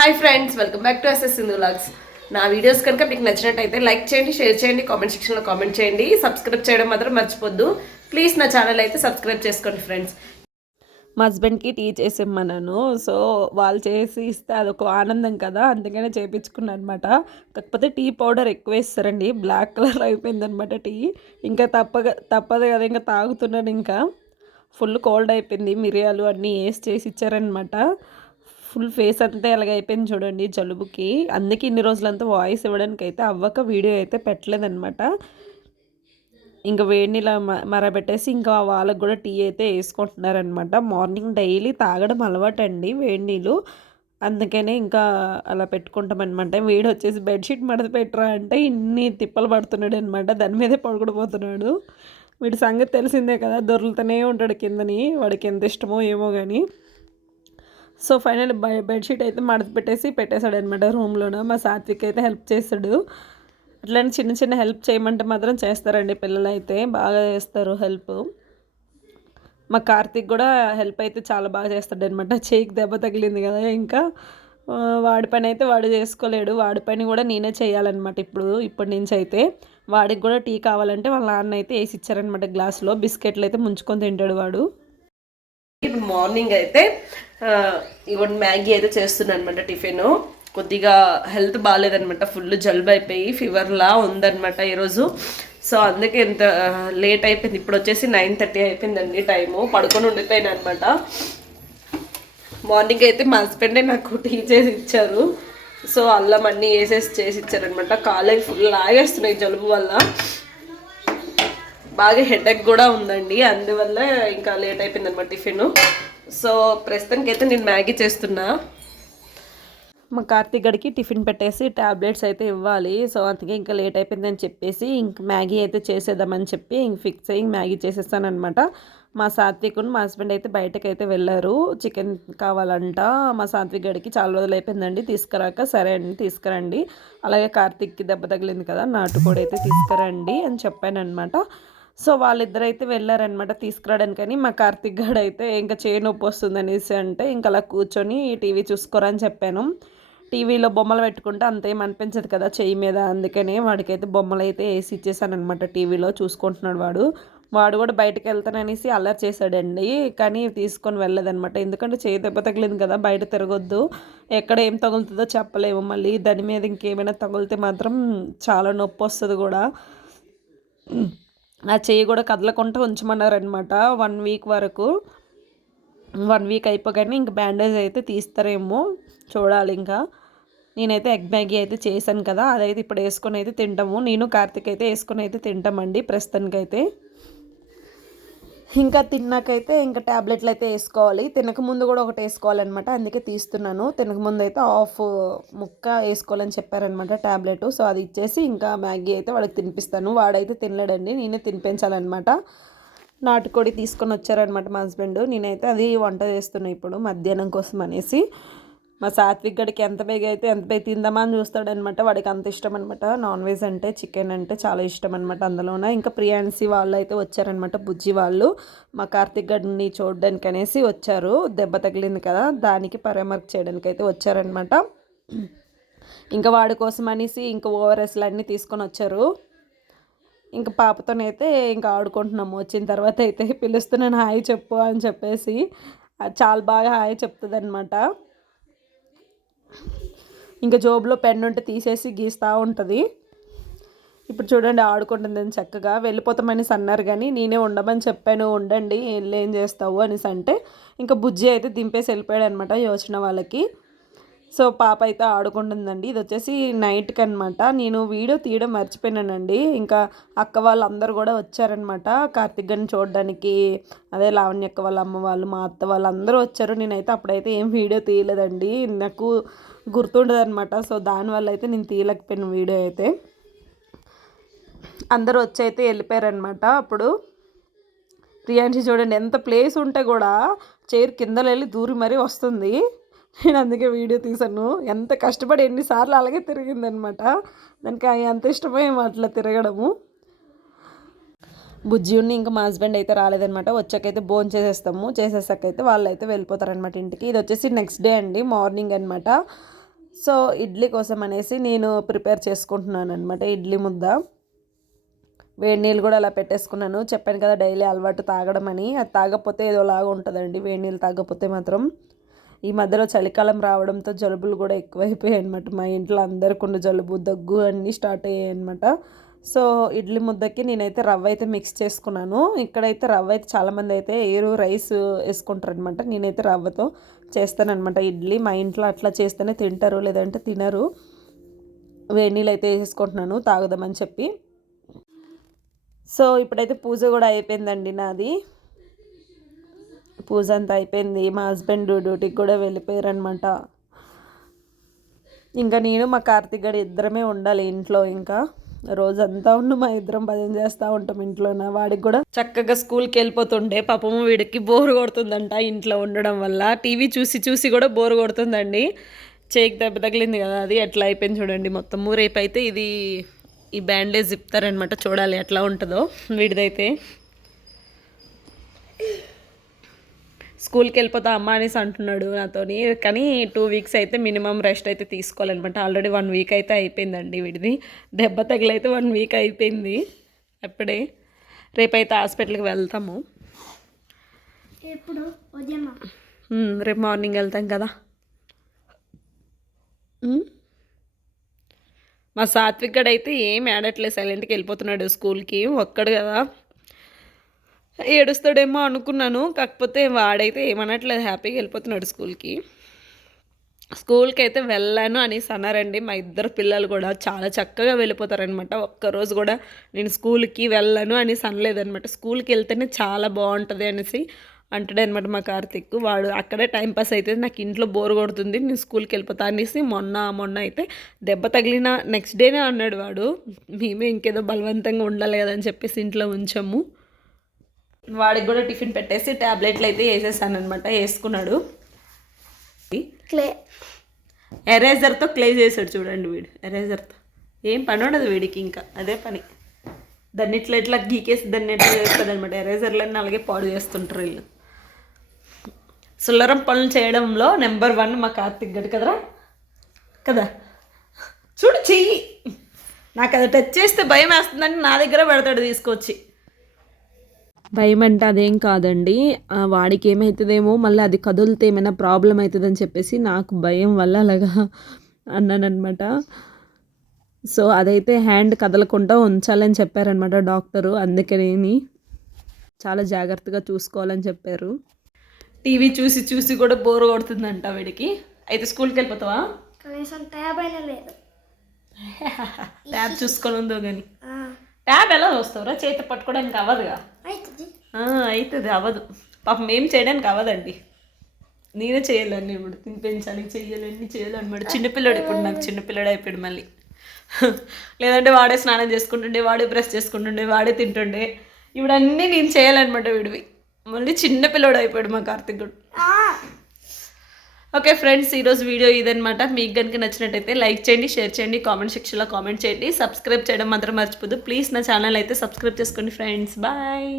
Hi friends, welcome back to SS Sindhu vlogs. నా videos కనుక మీకు నచ్చినట్టయితే లైక్ చేయండి, షేర్ చేయండి, కామెంట్ సెక్షన్లో కామెంట్ చేయండి. సబ్స్క్రైబ్ చేయడం మాత్రం మర్చిపోద్దు ప్లీజ్. నా ఛానల్ అయితే సబ్స్క్రైబ్ చేసుకోండి ఫ్రెండ్స్. మా హస్బెండ్కి టీ చేసి ఇమ్మన్నాను. సో వాళ్ళు చేసి ఇస్తే అదొక ఆనందం కదా, అందుకనే చేయించుకున్నాను అనమాట. కాకపోతే టీ పౌడర్ ఎక్కువ వేస్తారండి, బ్లాక్ కలర్ అయిపోయిందనమాట టీ. ఇంకా తప్పదు కదా, ఇంకా తాగుతున్నాను. ఇంకా ఫుల్ కోల్డ్ అయిపోయింది, మిరియాలు అన్నీ వేసి చేసి ఇచ్చారనమాట. ఫుల్ ఫేస్ అంతా ఎలాగైపోయింది చూడండి జలుబుకి. అందుకే ఇన్ని రోజులంతా వాయిస్ ఇవ్వడానికి అయితే అవ్వక వీడియో అయితే పెట్టలేదనమాట. ఇంకా వేడి నీళ్ళు మరబెట్టేసి ఇంకా వాళ్ళకి కూడా టీ అయితే వేసుకుంటున్నారనమాట. మార్నింగ్ డైలీ తాగడం అలవాటు అండి వేడి నీళ్ళు, అందుకనే ఇంకా అలా పెట్టుకుంటామన్నమాట. వీడు వచ్చేసి బెడ్షీట్ మడత పెట్టరా అంటే ఇన్ని తిప్పలు పడుతున్నాడు అనమాట, దాని మీదే పడుకుడిపోతున్నాడు. వీడి సంగతి తెలిసిందే కదా, దొరుకుతూనే ఉంటాడు కిందని, వాడికి ఎంత ఇష్టమో ఏమో కానీ. సో ఫైనల్ బెడ్షీట్ అయితే మడత పెట్టేశాడు అనమాట రూమ్లోనే. మా సాత్విక్ అయితే హెల్ప్ చేస్తాడు. అట్లనే చిన్న చిన్న హెల్ప్ చేయమంటే మాత్రం చేస్తారండి పిల్లలు, అయితే బాగా చేస్తారు హెల్ప్. మా కార్తీక్ కూడా హెల్ప్ అయితే చాలా బాగా చేస్తాడు అనమాట. చేయికి దెబ్బ తగిలింది కదా, ఇంకా వాడి పని అయితే వాడు చేసుకోలేడు, వాడి పని కూడా నేనే చేయాలన్నమాట ఇప్పటి నుంచి అయితే. వాడికి కూడా టీ కావాలంటే వాళ్ళ నాన్న అయితే వేసి ఇచ్చారనమాట గ్లాసులో. బిస్కెట్లు అయితే ముంచుకొని తింటాడు వాడు. ఇప్పుడు మార్నింగ్ అయితే ఇవన్నీ మ్యాగీ అయితే చేస్తున్నాను అనమాట టిఫిన్. కొద్దిగా హెల్త్ బాగాలేదనమాట, ఫుల్ జలుబు అయిపోయి ఫీవర్లా ఉందనమాట ఈరోజు. సో అందుకే ఎంత లేట్ అయిపోయింది. ఇప్పుడు వచ్చేసి 9:30 అయిపోయిందండి టైము. పడుకొని ఉండిపోయాను అనమాట. మార్నింగ్ అయితే మా హస్బెండే నాకు టీ చేసి ఇచ్చారు. సో అల్లం అన్నీ చేసి ఇచ్చారనమాట. కాలేజ్ ఫుల్ లాగేస్తున్నాయి జలుబు వల్ల, బాగా హెడేక్ కూడా ఉందండి, అందువల్ల ఇంకా లేట్ అయిపోయింది అనమాట టిఫిన్. సో ప్రస్తుతానికి అయితే నేను మ్యాగీ చేస్తున్నా. మా కార్తీక్ గడికి టిఫిన్ పెట్టేసి ట్యాబ్లెట్స్ అయితే ఇవ్వాలి. సో అందుకే ఇంకా లేట్ అయిపోయిందని చెప్పేసి ఇంక మ్యాగీ అయితే చేసేద్దామని చెప్పి ఇంక ఫిక్స్ అయ్యి మ్యాగీ చేసేస్తానమాట. మా సాత్విక్ను మా హస్బెండ్ అయితే బయటకు అయితే వెళ్ళారు, చికెన్ కావాలంట. మా సాత్విక్ గడికి చాలా రోజులు అయిపోయిందండి తీసుకురాక. సరే అండి తీసుకురండి, అలాగే కార్తీక్కి దెబ్బ తగిలింది కదా, నాటుకోడి అయితే తీసుకురండి అని చెప్పానమాట. సో వాళ్ళిద్దరైతే వెళ్ళారనమాట తీసుకురావడానికని. మా కార్తీక్ గడు అయితే ఇంకా చేయి నొప్పి వస్తుంది అనేసి అంటే ఇంకా అలా కూర్చొని టీవీ చూసుకోరని చెప్పాను. టీవీలో బొమ్మలు పెట్టుకుంటే అంతేం అనిపించదు కదా చెయ్యి మీద, అందుకనే వాడికైతే బొమ్మలు అయితే వేసి ఇచ్చేసాను అనమాట. టీవీలో చూసుకుంటున్నాడు వాడు కూడా బయటకు వెళ్తాననేసి అల్లరి చేశాడండి, కానీ తీసుకొని వెళ్ళలేదనమాట. ఎందుకంటే చేయి దెబ్బ తగిలింది కదా, బయట తిరగొద్దు, ఎక్కడ ఏం తగులుతుందో చెప్పలేము, మళ్ళీ దాని మీద ఇంకేమైనా తగిలితే మాత్రం చాలా నొప్పి వస్తుంది కూడా. ఆ చెయ్యి కూడా కదలకుండా ఉంచమన్నారనమాట 1 వీక్ వరకు. 1 వీక్ అయిపోగానే ఇంక బ్యాండేజ్ అయితే తీస్తారేమో చూడాలి. ఇంకా నేనైతే ఎగ్ మ్యాగీ అయితే చేశాను కదా, అదైతే ఇప్పుడు వేసుకొని అయితే తింటాము. నేను కార్తీక్ అయితే వేసుకొని అయితే తింటామండి ప్రస్తుతానికైతే. ఇంకా తిన్నాకైతే ఇంకా ట్యాబ్లెట్లు అయితే వేసుకోవాలి. తినకముందు కూడా ఒకటి వేసుకోవాలన్నమాట, అందుకే తీస్తున్నాను. తినకముందు అయితే హాఫ్ ముక్క వేసుకోవాలని చెప్పారనమాట ట్యాబ్లెట్. సో అది ఇచ్చేసి ఇంకా మ్యాగీ అయితే వాడికి తినిపిస్తాను. వాడైతే తినలేడండి, నేనే తినిపించాలన్నమాట. నాటుకోడి తీసుకొని వచ్చారనమాట మా హస్బెండ్. నేనైతే అది వంట చేస్తున్నాను ఇప్పుడు మధ్యాహ్నం కోసం అనేసి. మా సాత్విక్ గడికి ఎంత బేగ అయితే ఎంత బేగ తిందామా అని చూస్తాడనమాట. వాడికి అంత ఇష్టం అనమాట నాన్ వెజ్ అంటే, చికెన్ అంటే చాలా ఇష్టం అనమాట. అందులోన ఇంకా ప్రియాన్సీ వాళ్ళు అయితే వచ్చారనమాట, బుజ్జి వాళ్ళు. మా కార్తీక్ గడిని చూడడానికి అనేసి వచ్చారు, దెబ్బ తగిలింది కదా దానికి పరామర్శ చేయడానికి అయితే వచ్చారనమాట. ఇంకా వాడి కోసం అనేసి ఇంకా ఓఆర్ఎస్లు అన్నీ తీసుకొని వచ్చారు. ఇంకా పాపతోనైతే ఇంకా ఆడుకుంటున్నాము. వచ్చిన తర్వాత అయితే పిలుస్తున్నాను హాయ్ చెప్పు అని చెప్పేసి, చాలా బాగా హాయ్ చెప్తుంది అనమాట. ఇంకా జోబులో పెన్ ఉంటే తీసేసి గీస్తూ ఉంటుంది. ఇప్పుడు చూడండి ఆడుకుంటుందని చక్కగా. వెళ్ళిపోతామనేసి అన్నారు కానీ నేనే ఉండమని చెప్పాను, ఉండండి ఏం చేస్తావు అనేసి అంటే ఇంకా బుజ్జి అయితే దింపేసి వెళ్ళిపోయాడు అనమాట యోచన వాళ్ళకి. సో పాప అయితే ఆడుకుంటుందండి. ఇది వచ్చేసి నైట్కి అనమాట. నేను వీడియో తీయడం మర్చిపోయినానండి. ఇంకా అక్క వాళ్ళందరూ కూడా వచ్చారనమాట కార్తీక్ గారిని చూడడానికి. అదే లావణ్య అక్క వాళ్ళ అమ్మ వాళ్ళు, మా అత్త వాళ్ళు అందరూ వచ్చారు. నేనైతే అప్పుడైతే ఏం వీడియో తీయలేదండి, నాకు గుర్తుండదు అనమాట. సో దానివల్ల అయితే నేను తీయలేకపోయిన వీడియో అయితే. అందరూ వచ్చి అయితే వెళ్ళిపోయారనమాట. అప్పుడు ప్రియాంశి చూడండి ఎంత ప్లేస్ ఉంటే కూడా చైర్ కిందలో వెళ్ళి దూరి మరీ వస్తుంది. నేను అందుకే వీడియో తీసాను. ఎంత కష్టపడి ఎన్నిసార్లు అలాగే తిరిగిందనమాట. దానికి ఎంత ఇష్టమేమో అట్లా తిరగడము. బుజ్జి ఉన్ని ఇంకా మా హస్బెండ్ అయితే రాలేదనమాట. వచ్చాకైతే భోజనం చేసేస్తాము, చేసేసాకైతే వాళ్ళు అయితే వెళ్ళిపోతారనమాట ఇంటికి. ఇది వచ్చేసి నెక్స్ట్ డే అండి, మార్నింగ్ అనమాట. సో ఇడ్లీ కోసం అనేసి నేను ప్రిపేర్ చేసుకుంటున్నాను అనమాట. ఇడ్లీ ముద్ద వేడి నీళ్ళు కూడా అలా పెట్టేసుకున్నాను. చెప్పాను కదా డైలీ అలవాటు తాగడం అని. అది తాగకపోతే ఏదోలాగా ఉంటుందండి వేడి నీళ్ళు తాగకపోతే మాత్రం. ఈ మధ్యలో చలికాలం రావడంతో జలుబులు కూడా ఎక్కువైపోయాయి అనమాట. మా ఇంట్లో అందరికీ ఉన్న జలుబు దగ్గు అన్నీ స్టార్ట్ అయ్యాయి అనమాట. సో ఇడ్లీ ముద్దకి నేనైతే రవ్వ అయితే మిక్స్ చేసుకున్నాను. ఇక్కడైతే రవ్వ అయితే చాలామంది అయితే రైస్ వేసుకుంటారు అనమాట. నేనైతే రవ్వతో చేస్తానమాట ఇడ్లీ. మా ఇంట్లో అట్లా చేస్తేనే తింటారు, లేదంటే తినరు. వేడి నీళ్ళు అయితే వేసేసుకుంటున్నాను తాగుదామని చెప్పి. సో ఇప్పుడైతే పూజ కూడా అయిపోయిందండి నాది. పూజ అంతా అయిపోయింది. మా హస్బెండ్ డ్యూటీకి కూడా వెళ్ళిపోయారనమాట. ఇంకా నేను మా కార్తీక్ గడి ఇద్దరమే ఉండాలి ఇంట్లో. ఇంకా రోజంతా ఉండి మా ఇద్దరం భజన చేస్తూ ఉంటాం ఇంట్లోన. వాడికి కూడా చక్కగా స్కూల్కి వెళ్ళిపోతుండే. పాపము వీడికి బోర్ కొడుతుందంట ఇంట్లో ఉండడం వల్ల. టీవీ చూసి చూసి కూడా బోర్ కొడుతుందండి. చేయికి దెబ్బ తగిలింది కదా, అది ఎట్లా అయిపోయింది చూడండి మొత్తము. రేపు అయితే ఈ బ్యాండేజ్ ఇప్తారనమాట. చూడాలి ఎట్లా ఉంటుందో వీడిదైతే. స్కూల్కి వెళ్ళిపోతా అమ్మ అనేసి అంటున్నాడు నాతోని. కానీ 2 వీక్స్ అయితే మినిమం రెస్ట్ అయితే తీసుకోవాలన్నమాట. ఆల్రెడీ 1 వీక్ అయితే అయిపోయిందండి వీడిది. దెబ్బ తగిలైతే 1 వీక్ అయిపోయింది అప్పుడే. రేపైతే హాస్పిటల్కి వెళ్తాము. రేపు మార్నింగ్ వెళ్తాం కదా. మా సాత్విక్ గడ అయితే ఏం ఆడట్లేదు, సైలెంట్కి వెళ్ళిపోతున్నాడు స్కూల్కి. ఒక్కడు కదా, ఏడుస్తాడేమో అనుకున్నాను. కాకపోతే వాడైతే ఏమనట్లేదు, హ్యాపీగా వెళ్ళిపోతున్నాడు స్కూల్కి అయితే వెళ్ళాను అనేసి అన్నారండి మా ఇద్దరు పిల్లలు కూడా. చాలా చక్కగా వెళ్ళిపోతారనమాట. ఒక్కరోజు కూడా నేను స్కూల్కి వెళ్ళను అనేసి అనలేదనమాట. స్కూల్కి వెళ్తేనే చాలా బాగుంటుంది అనేసి అంటాడు అనమాట మా కార్తిక్. వాడు అక్కడే టైంపాస్ అవుతుంది, నాకు ఇంట్లో బోర్ కొడుతుంది, నేను స్కూల్కి వెళ్ళిపోతా అనేసి మొన్న అయితే దెబ్బ తగిలిన నెక్స్ట్ డేనే అన్నాడు వాడు. మేమే ఇంకేదో బలవంతంగా ఉండాలి కదని చెప్పేసి ఇంట్లో ఉంచాము. వాడికి కూడా టిఫిన్ పెట్టేసి ట్యాబ్లెట్లు అయితే వేసేసాను అనమాట. వేసుకున్నాడు. ఎరేజర్తో క్లే చేశాడు చూడండి వీడు. ఎరేజర్తో ఏం పని ఉండదు వీడికి, ఇంకా అదే పని. దాన్ని ఇట్లా గీకేసి దాన్ని ఎట్లా చేస్తాడు అనమాట. ఎరేజర్లన్నీ అలాగే పాడు చేస్తుంటారు వీళ్ళు. సుల్లరం పనులు చేయడంలో నెంబర్ 1 మా కార్తిక్ గడు కదరా కదా. చూడు చెయ్యి, నాకు అది టచ్ చేస్తే భయం వేస్తుందని నా దగ్గర పెడతాడు తీసుకొచ్చి. భయం అంటే అదేం కాదండి, వాడికి ఏమవుతుందేమో, మళ్ళీ అది కదులితే ఏమైనా ప్రాబ్లం అవుతుందని చెప్పేసి నాకు భయం వల్ల అలాగా అన్నానమాట. సో అదైతే హ్యాండ్ కదలకుండా ఉంచాలని చెప్పారనమాట డాక్టరు. అందుకని చాలా జాగ్రత్తగా చూసుకోవాలని చెప్పారు. టీవీ చూసి చూసి కూడా బోర్ కొడుతుందంట వీడికి. అయితే స్కూల్కి వెళ్ళిపోతావా? ట్యాబ్ చూసుకొని ఉందో కానీ. ట్యాబ్ ఎలా చూస్తావురా? చేతి పట్టుకోవడానికి అవ్వదుగా. అవుతుంది, అవ్వదు పాపం. ఏం చేయడానికి అవ్వదండి. నేనే చేయాలని ఇప్పుడు తినిపించాలి, చెయ్యాలన్నీ చేయాలన్నమాట. చిన్నపిల్లడు ఇప్పుడు నాకు చిన్నపిల్లడు అయిపోయాడు మళ్ళీ. లేదంటే వాడే స్నానం చేసుకుంటుండే, వాడే బ్రష్ చేసుకుంటుండే, వాడే తింటుండే. ఇప్పుడు అన్నీ నేను చేయాలన్నమాట వీడివి. మళ్ళీ చిన్నపిల్లడు అయిపోయాడు మా కార్తిక్. ఓకే ఫ్రెండ్స్, ఈరోజు వీడియో ఇదనమాట. మీకు కనుక నచ్చినట్టయితే లైక్ చేయండి, షేర్ చేయండి, కామెంట్ సెక్షన్లో కామెంట్ చేయండి. సబ్స్క్రైబ్ చేయడం మాత్రం మర్చిపోద్దు ప్లీజ్. నా ఛానల్ అయితే సబ్స్క్రైబ్ చేసుకోండి ఫ్రెండ్స్. బాయ్.